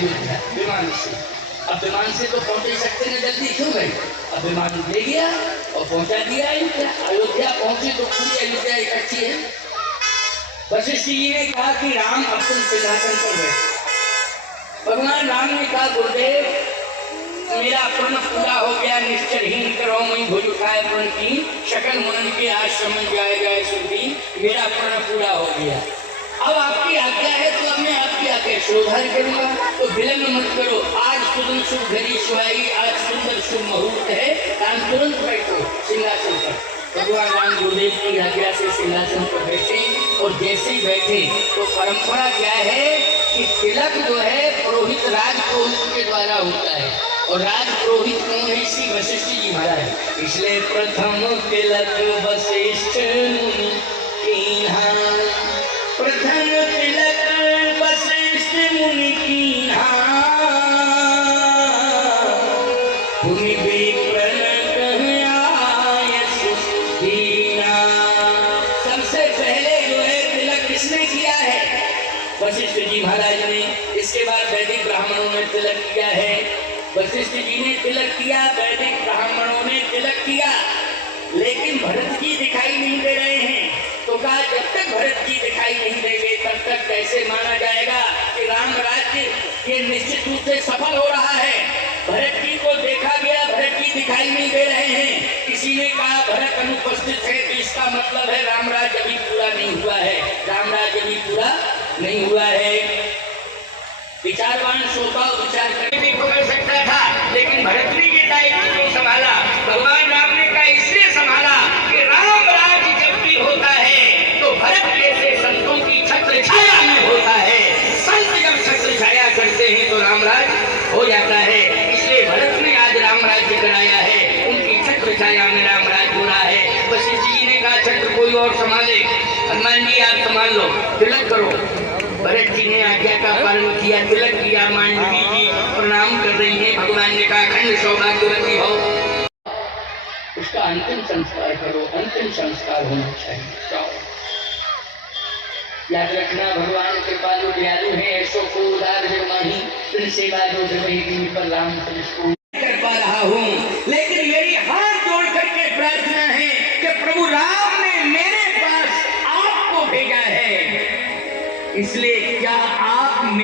अयोध्या विमान से। अब विमान से तो पहुंच ही सकते न, जल्दी क्यों गए? अब विमान ले गया और पहुंचा दिया अयोध्या। अयोध्या पहुंचे तो पूरी अयोध्या इकट्ठी है। वशिष्ठ जी ने कहा कि राम अब तुम सिंहासन पर बैठो। भगवान राम ने कहा गुरुदेव मेरा प्रण पूरा हो गया, निश्चरहीन करो मैं भुज उठाए प्रण की, शकल मुनन के आश्रम में जाए जाए सुधी, मेरा प्रण पूरा हो गया। अब आपकी आज्ञा है तो अब मैं आपकी आज्ञा शोधार करूंगा, तो विलंब मत करो। आज सुदन शुभ घड़ी सुहाई, आज सुंदर शुभ मुहूर्त है, राम तुरंत बैठो सिंहासन पर। भगवान राम गुरुदेव की आज्ञा से सिंहासन पर बैठे और जैसे ही बैठे तो परंपरा क्या है कि तिलक जो है पुरोहित राज पुरोहित के द्वारा होता है, और राज पुरोहित कौन है? श्री वशिष्ठ जी महाराज। इसलिए प्रथम तिलक वशिष्ठ प्रथम तिलक वशिष्ठ मुनि कीन्हा, भूमि विप्रण कहयायसु दीना। सबसे पहले जो है तिलक किसने किया है? वशिष्ठ जी महाराज ने। इसके बाद वैदिक ब्राह्मणों ने तिलक किया है। वशिष्ठ जी ने तिलक किया, वैदिक ब्राह्मणों ने तिलक किया, लेकिन भरत जी दिखाई नहीं दे रहे हैं। तो कहा जब तक भरत जी दिखाई नहीं देंगे तब तक कैसे माना जाएगा कि राम राज्य ये निश्चित रूप से सफल हो रहा है। भरत जी को देखा गया, भरत जी दिखाई नहीं दे रहे हैं। किसी ने कहा भरत अनुपस्थित है तो इसका मतलब है राम राज्य अभी पूरा नहीं हुआ है, राम राज्य अभी पूरा नहीं हुआ है। विचारवान श्रोता विचार करके भी पकड़ सकता था, लेकिन भरत ने ये दायित्व क्यों संभाला? भगवान राम ने कहा इसलिए संभाला कि राम राज्य जब भी होता है तो भरत जैसे संतों की छत्र छाया में होता है। संत जब छत्र छाया करते हैं तो राम राज्य हो जाता है। इसलिए भरत ने आज राम राज्य कराया है, उनकी छत्र छाया में राम राज्य हो रहा है। वशिष्ठ जी ने कहा छत्र कोई और संभाले, हनुमान जी आप संभाल लो, तिलक करो। भरत जी ने आज्ञा का पालन किया, तिलक किया। मांडवी जी प्रणाम कर रही हैं। भगवान ने कहा अखंड सौभाग्यवती हो, उसका अंतिम संस्कार करो, अंतिम संस्कार होना चाहिए। याद रखना भगवान कृपालु दयालु है, ऐसो को उदार जो माही, तुम सेवा जो जब पर राम को कर पा रहा हूँ, लेकिन मेरी हाथ जोड़ करके प्रार्थना है कि प्रभु राम ने मेरे पास आपको भेजा है, इसलिए क्या